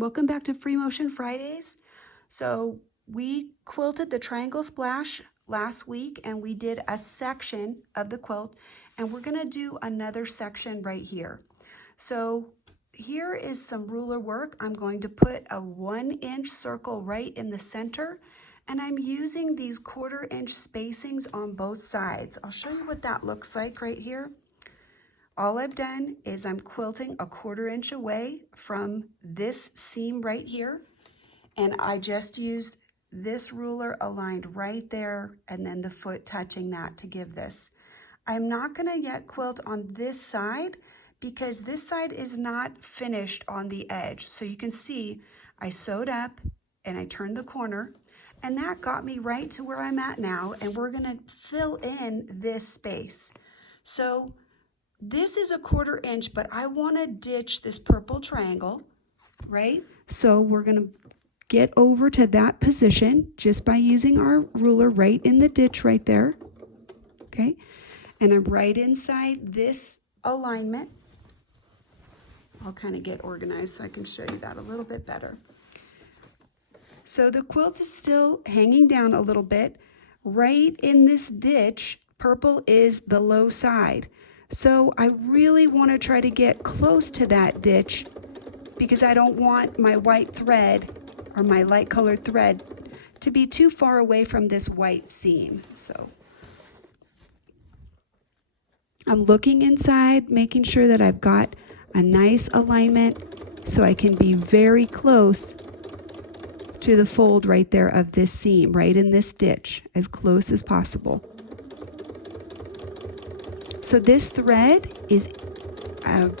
Welcome back to Freemotion Fridays. So we quilted the triangle splash last week and we did a section of the quilt and we're gonna do another section right here. So here is some ruler work. I'm going to put a 1-inch circle right in the center and I'm using these 1/4-inch spacings on both sides. I'll show you what that looks like right here. All I've done is I'm quilting a 1/4 inch away from this seam right here. And I just used this ruler aligned right there and then the foot touching that to give this. I'm not gonna yet quilt on this side because this side is not finished on the edge. So you can see I sewed up and I turned the corner and that got me right to where I'm at now. And we're gonna fill in this space. So this is a 1/4 inch, but I want to ditch this purple triangle, right? So we're going to get over to that position just by using our ruler right in the ditch right there, okay? And I'm right inside this alignment. I'll kind of get organized so I can show you that a little bit better. So the quilt is still hanging down a little bit. Right in this ditch, purple is the low side. So I really want to try to get close to that ditch because I don't want my white thread or my light colored thread to be too far away from this white seam. So I'm looking inside, making sure that I've got a nice alignment so I can be very close to the fold right there of this seam, right in this ditch, as close as possible. So this thread is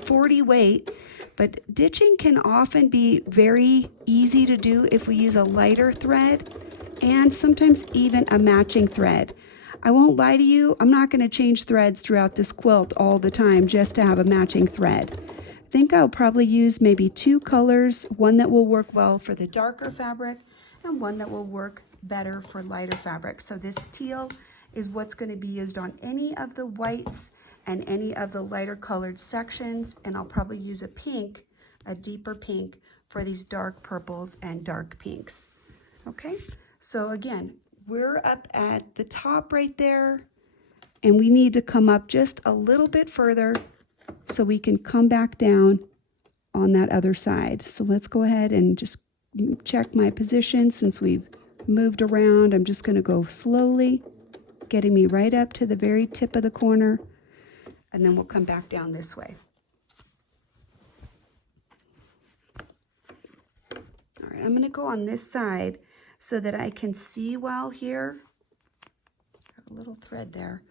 40 weight, but ditching can often be very easy to do if we use a lighter thread and sometimes even a matching thread. I won't lie to you, I'm not going to change threads throughout this quilt all the time just to have a matching thread. I think I'll probably use maybe 2 colors, one that will work well for the darker fabric and one that will work better for lighter fabric. So this teal is what's going to be used on any of the whites and any of the lighter colored sections, and I'll probably use a pink, a deeper pink, for these dark purples and dark pinks. Okay, so again, we're up at the top right there, and we need to come up just a little bit further so we can come back down on that other side. So let's go ahead and just check my position. Since we've moved around, I'm just going to go slowly, getting me right up to the very tip of the corner, and then we'll come back down this way. All right, I'm going to go on this side so that I can see well here. Got a little thread there.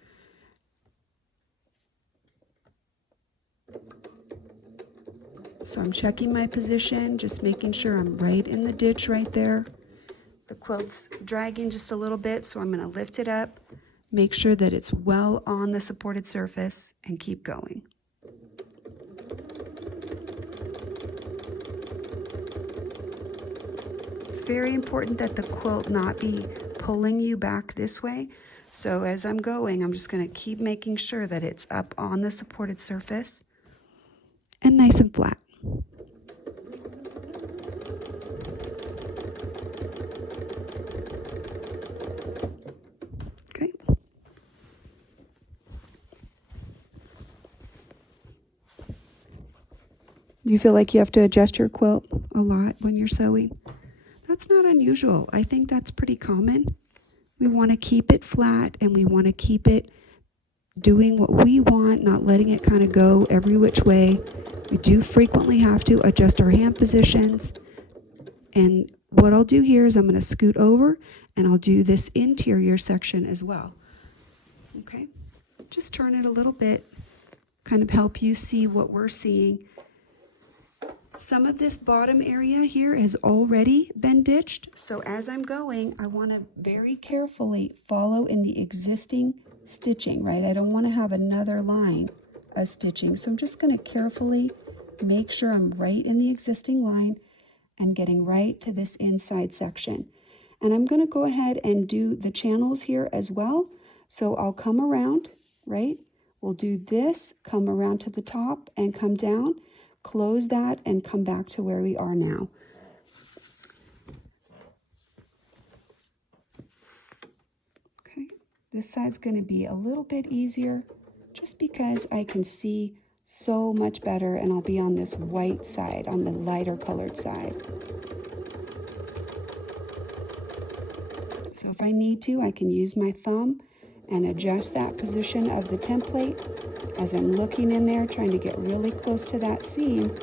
So I'm checking my position, just making sure I'm right in the ditch right there. The quilt's dragging just a little bit, so I'm going to lift it up, make sure that it's well on the supported surface, and keep going. It's very important that the quilt not be pulling you back this way. So as I'm going, I'm just going to keep making sure that it's up on the supported surface and nice and flat. Okay. You feel like you have to adjust your quilt a lot when you're sewing? That's not unusual. I think that's pretty common. We want to keep it flat and we want to keep it doing what we want, not letting it kind of go every which way. We do frequently have to adjust our hand positions. And what I'll do here is I'm going to scoot over and I'll do this interior section as well. Okay, just turn it a little bit, kind of help you see what we're seeing. Some of this bottom area here has already been ditched, so as I'm going, I want to very carefully follow in the existing stitching, right? I don't want to have another line of stitching, so I'm just going to carefully make sure I'm right in the existing line and getting right to this inside section. And I'm going to go ahead and do the channels here as well. So I'll come around, right? We'll do this, come around to the top and come down, close that and come back to where we are now. This side's going to be a little bit easier just because I can see so much better, and I'll be on this white side, on the lighter colored side. So if I need to, I can use my thumb and adjust that position of the template. As I'm looking in there, trying to get really close to that seam,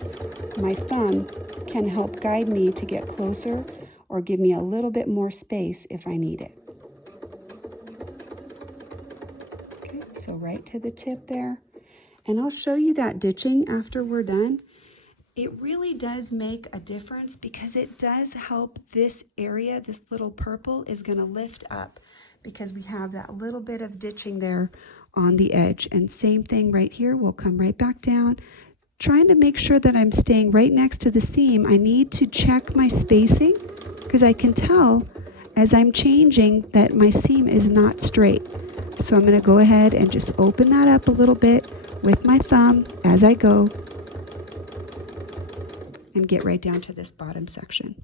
my thumb can help guide me to get closer or give me a little bit more space if I need it. Okay, so right to the tip there. And I'll show you that ditching after we're done. It really does make a difference because it does help this area. This little purple is going to lift up because we have that little bit of ditching there on the edge. And same thing right here, we'll come right back down. Trying to make sure that I'm staying right next to the seam. I need to check my spacing because I can tell as I'm changing that my seam is not straight. So I'm going to go ahead and just open that up a little bit with my thumb as I go and get right down to this bottom section.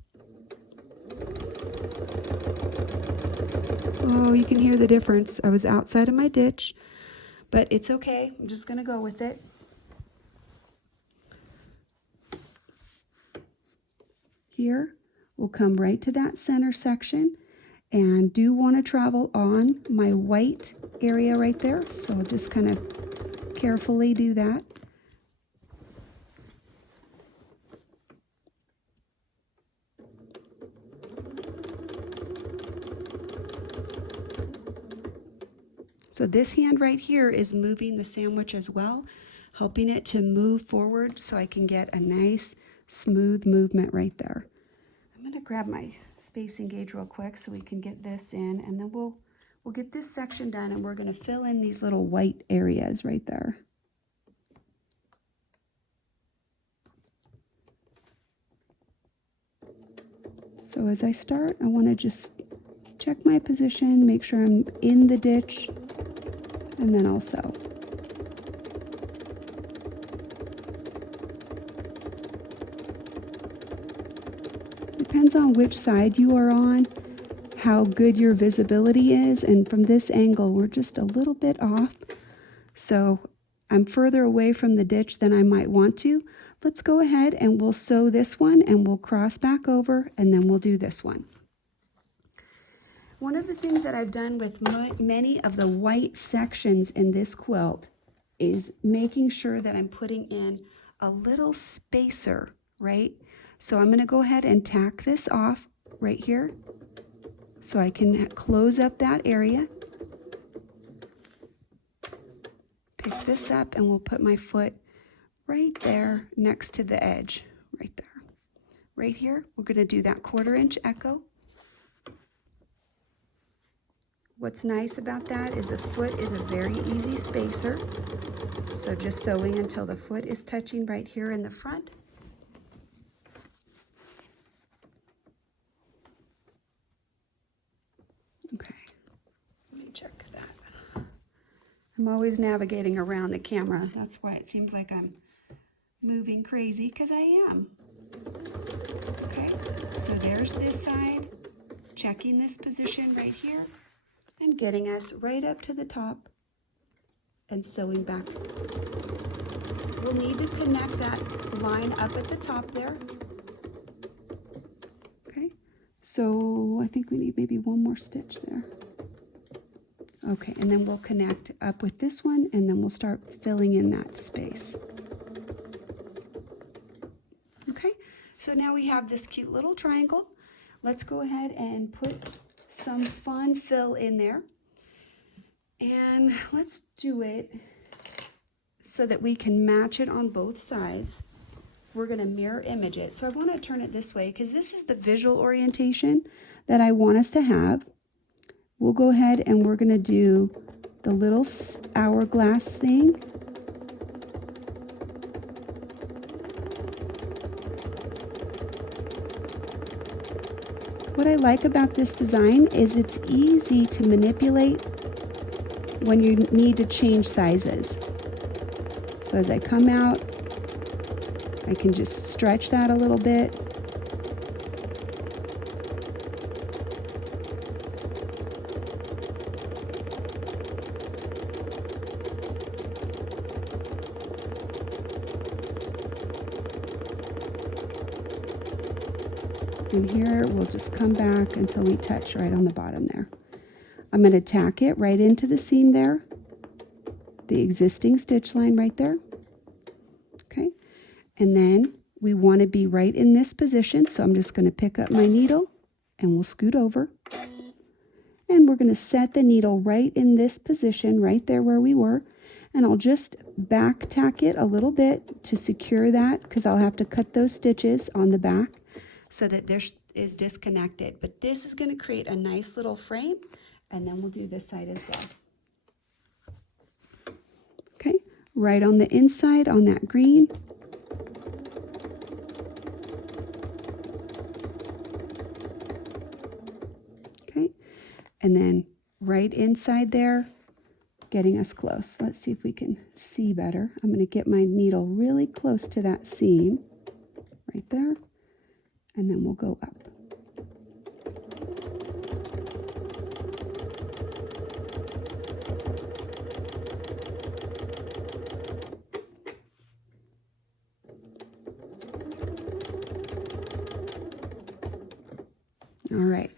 Oh, you can hear the difference. I was outside of my ditch, but it's okay. I'm just going to go with it. Here, we'll come right to that center section and do want to travel on my white area right there. So I'll just kind of carefully do that. So this hand right here is moving the sandwich as well, helping it to move forward so I can get a nice smooth movement right there. I'm going to grab my spacing gauge real quick so we can get this in, and then we'll get this section done, and we're going to fill in these little white areas right there. So as I start, I want to just check my position, make sure I'm in the ditch, and then I'll sew. Depends on which side you are on, how good your visibility is, and from this angle we're just a little bit off. So I'm further away from the ditch than I might want to. Let's go ahead and we'll sew this one and we'll cross back over and then we'll do this one. One of the things that I've done with many of the white sections in this quilt is making sure that I'm putting in a little spacer, right? So I'm going to go ahead and tack this off right here so I can close up that area. Pick this up and we'll put my foot right there next to the edge, right there. Right here, we're going to do that 1/4 inch echo. What's nice about that is the foot is a very easy spacer. So just sewing until the foot is touching right here in the front. Okay, let me check that. I'm always navigating around the camera. That's why it seems like I'm moving crazy, because I am. Okay, so there's this side, checking this position right here, and getting us right up to the top and sewing back. We'll need to connect that line up at the top there. Okay, so I think we need maybe one more stitch there. Okay, and then we'll connect up with this one, and then we'll start filling in that space. Okay, so now we have this cute little triangle. Let's go ahead and put some fun fill in there. And let's do it so that we can match it on both sides. We're going to mirror image it. So I want to turn it this way because this is the visual orientation that I want us to have. We'll go ahead and we're going to do the little hourglass thing. What I like about this design is it's easy to manipulate when you need to change sizes. So as I come out, I can just stretch that a little bit. And here we'll just come back until we touch right on the bottom there. I'm going to tack it right into the seam there, the existing stitch line right there. Okay, and then we want to be right in this position, so I'm just going to pick up my needle and we'll scoot over. And we're going to set the needle right in this position, right there where we were. And I'll just back tack it a little bit to secure that, because I'll have to cut those stitches on the back so that this is disconnected. But this is going to create a nice little frame, and then we'll do this side as well. Okay, right on the inside on that green. Okay, and then right inside there, getting us close. Let's see if we can see better. I'm going to get my needle really close to that seam right there, and then we'll go up. All right,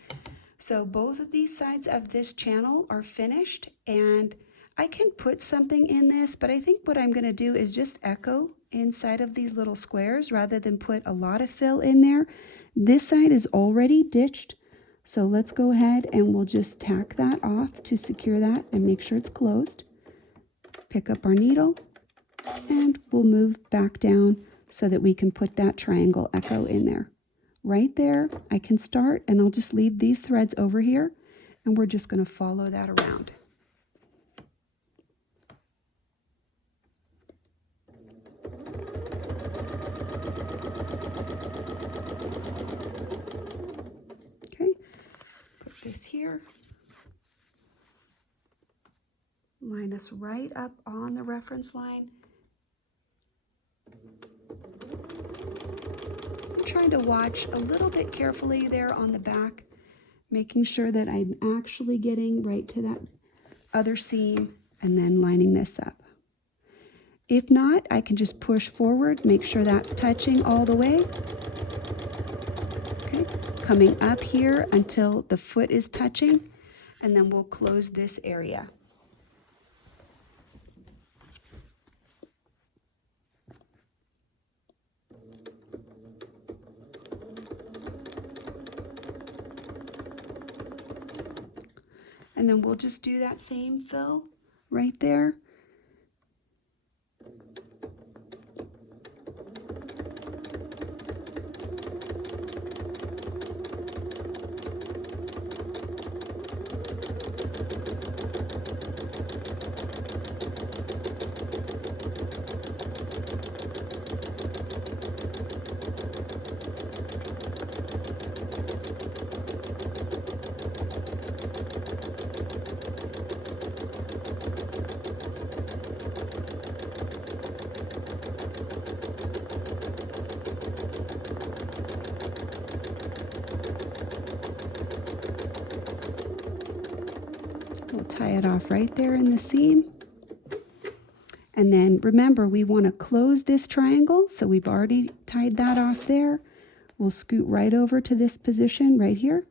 so both of these sides of this channel are finished, and I can put something in this, but I think what I'm going to do is just echo inside of these little squares rather than put a lot of fill in there. This side is already ditched, so let's go ahead and we'll just tack that off to secure that and make sure it's closed. Pick up our needle, and we'll move back down so that we can put that triangle echo in there. Right there, I can start, and I'll just leave these threads over here, and we're just going to follow that around. Okay, put this here. Line us right up on the reference line. Trying to watch a little bit carefully there on the back, making sure that I'm actually getting right to that other seam and then lining this up. If not, I can just push forward, make sure that's touching all the way. Okay, coming up here until the foot is touching, and then we'll close this area. And then we'll just do that same fill right there. We'll tie it off right there in the seam. And then remember, we want to close this triangle, so we've already tied that off there. We'll scoot right over to this position right here.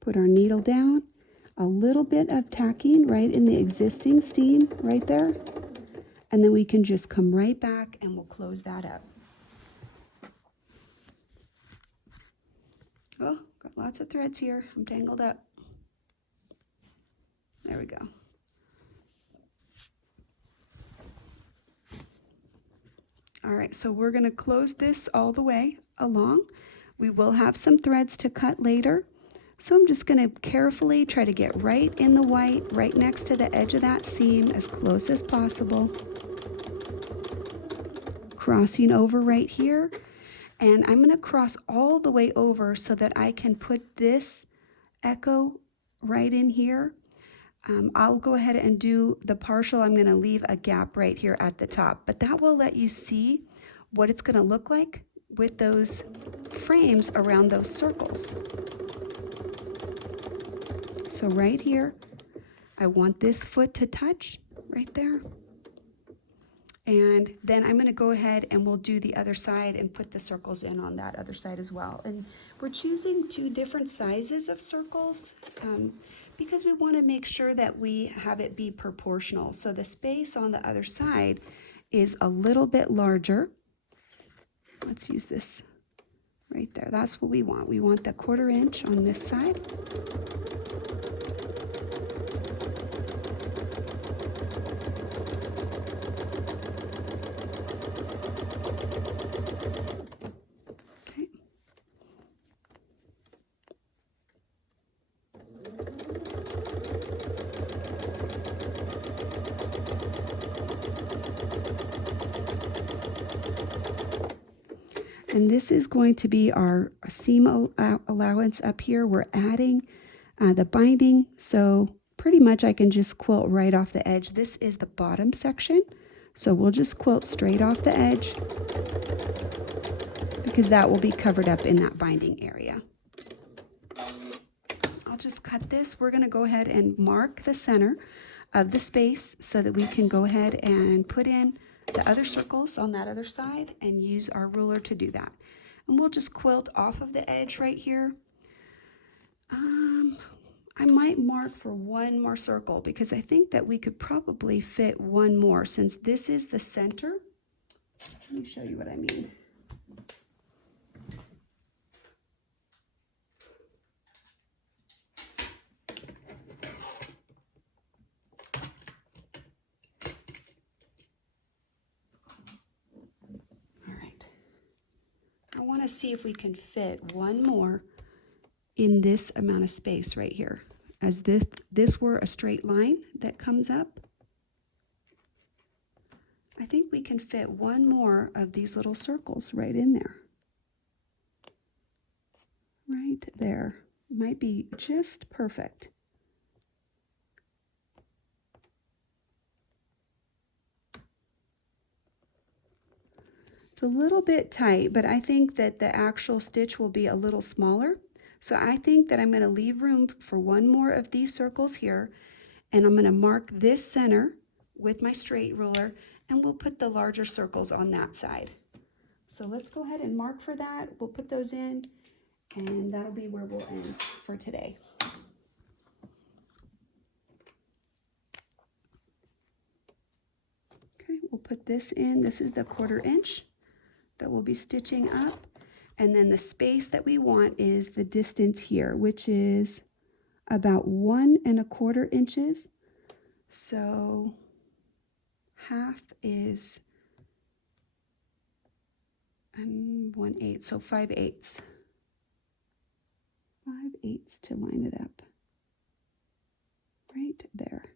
Put our needle down. A little bit of tacking right in the existing seam right there. And then we can just come right back and we'll close that up. Oh, got lots of threads here. I'm tangled up. There we go. All right, so we're going to close this all the way along. We will have some threads to cut later. So I'm just going to carefully try to get right in the white, right next to the edge of that seam as close as possible. Crossing over right here. And I'm going to cross all the way over so that I can put this echo right in here. I'll go ahead and do the partial. I'm going to leave a gap right here at the top, but that will let you see what it's going to look like with those frames around those circles. So right here, I want this foot to touch right there. And then I'm going to go ahead and we'll do the other side and put the circles in on that other side as well. And we're choosing 2 different sizes of circles because we want to make sure that we have it be proportional. So the space on the other side is a little bit larger. Let's use this right there. That's what we want. We want the 1/4 inch on this side. Okay. And this is going to be our seam allowance up here. We're adding the binding, so pretty much I can just quilt right off the edge. This is the bottom section, so we'll just quilt straight off the edge because that will be covered up in that binding area. I'll just cut this. We're going to go ahead and mark the center of the space so that we can go ahead and put in the other circles on that other side and use our ruler to do that. And we'll just quilt off of the edge right here. I might mark for 1 more circle because I think that we could probably fit 1 more since this is the center. Let me show you what I mean. I want to see if we can fit 1 more in this amount of space right here. As this were a straight line that comes up, I think we can fit 1 more of these little circles right in there. Right there. Might be just perfect. It's a little bit tight, but I think that the actual stitch will be a little smaller. So I think that I'm going to leave room for 1 more of these circles here, and I'm going to mark this center with my straight ruler, and we'll put the larger circles on that side. So let's go ahead and mark for that. We'll put those in, and that'll be where we'll end for today. Okay, we'll put this in. This is the 1/4 inch that we'll be stitching up, and then the space that we want is the distance here, which is about 1 1/4 inches. So half is 1/8, so 5/8. 5/8 to line it up right there.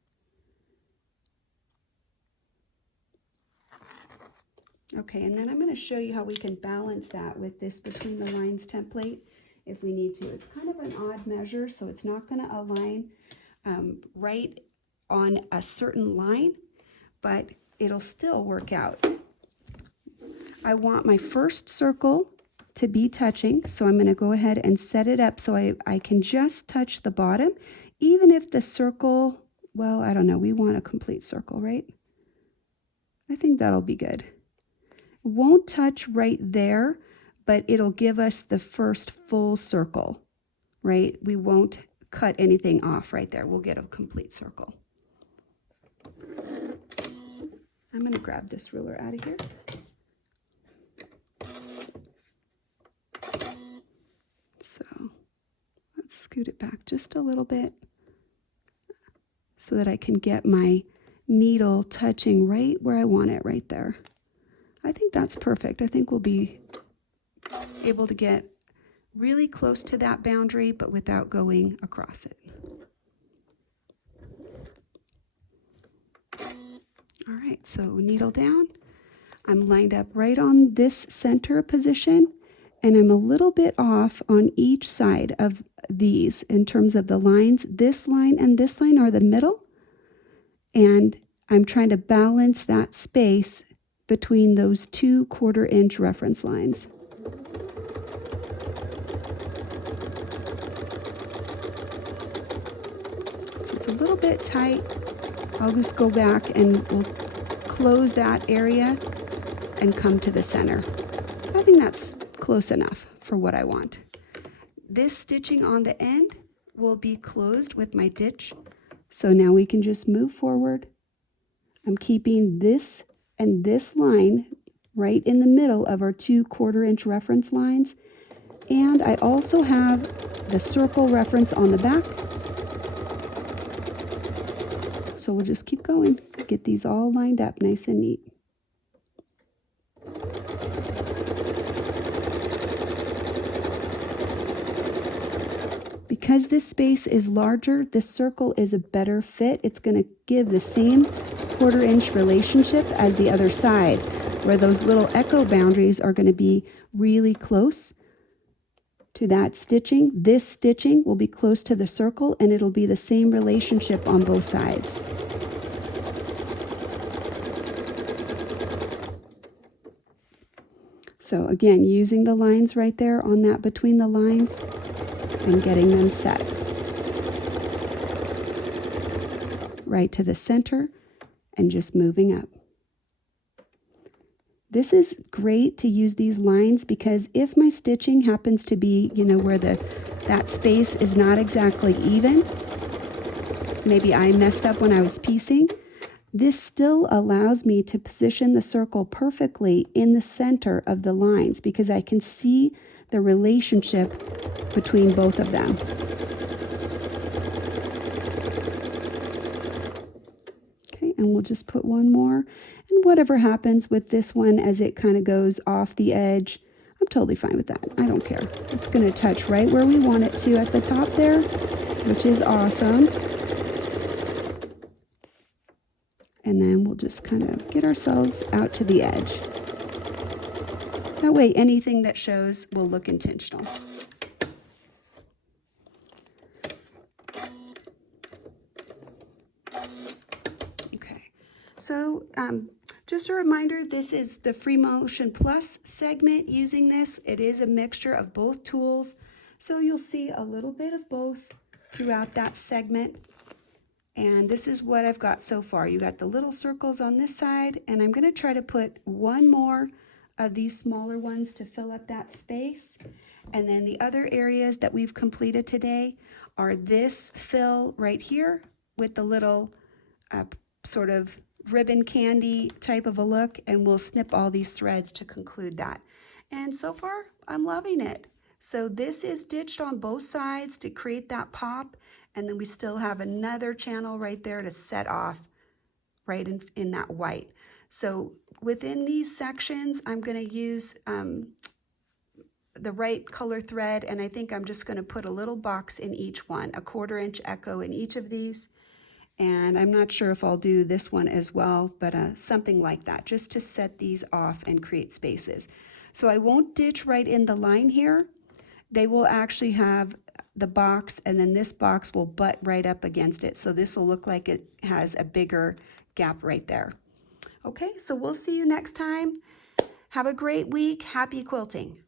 Okay, and then I'm going to show you how we can balance that with this between the lines template if we need to. It's kind of an odd measure, so it's not going to align right on a certain line, but it'll still work out. I want my first circle to be touching, so I'm going to go ahead and set it up so I can just touch the bottom, even if the circle, well, I don't know, we want a complete circle, right? I think that'll be good. Won't touch right there, but it'll give us the first full circle, right? We won't cut anything off right there. We'll get a complete circle. I'm going to grab this ruler out of here. So let's scoot it back just a little bit so that I can get my needle touching right where I want it, right there. I think that's perfect. I think we'll be able to get really close to that boundary, but without going across it. All right, so needle down. I'm lined up right on this center position, and I'm a little bit off on each side of these in terms of the lines. This line and this line are the middle, and I'm trying to balance that space between those 2 1/4 inch reference lines. So it's a little bit tight. I'll just go back and we'll close that area and come to the center. I think that's close enough for what I want. This stitching on the end will be closed with my ditch. So now we can just move forward. I'm keeping this and this line right in the middle of our 2/4 inch reference lines. And I also have the circle reference on the back. So we'll just keep going, get these all lined up nice and neat. Because this space is larger, this circle is a better fit. It's going to give the same 1/4 inch relationship as the other side, where those little echo boundaries are going to be really close to that stitching. This stitching will be close to the circle, and it'll be the same relationship on both sides. So again, using the lines right there on that between the lines and getting them set right to the center and just moving up. This is great to use these lines because if my stitching happens to be, where that space is not exactly even, maybe I messed up when I was piecing, this still allows me to position the circle perfectly in the center of the lines because I can see the relationship between both of them. Okay, and we'll just put one more. And whatever happens with this one as it kind of goes off the edge, I'm totally fine with that. I don't care. It's going to touch right where we want it to at the top there, which is awesome. And then we'll just kind of get ourselves out to the edge. That way anything that shows will look intentional. Okay, so just a reminder, this is the Freemotion Plus segment using this. It is a mixture of both tools, so you'll see a little bit of both throughout that segment. And this is what I've got so far. You got the little circles on this side, and I'm going to try to put one more of these smaller ones to fill up that space. And then the other areas that we've completed today are this fill right here with the little sort of ribbon candy type of a look, and we'll snip all these threads to conclude that. And so far, I'm loving it. So this is ditched on both sides to create that pop. And then we still have another channel right there to set off right in that white. So within these sections, I'm going to use the right color thread, and I think I'm just going to put a little box in each one, a 1/4 inch echo in each of these. And I'm not sure if I'll do this one as well, but something like that, just to set these off and create spaces. So I won't ditch right in the line here. They will actually have the box, and then this box will butt right up against it. So this will look like it has a bigger gap right there. Okay, so we'll see you next time. Have a great week. Happy quilting.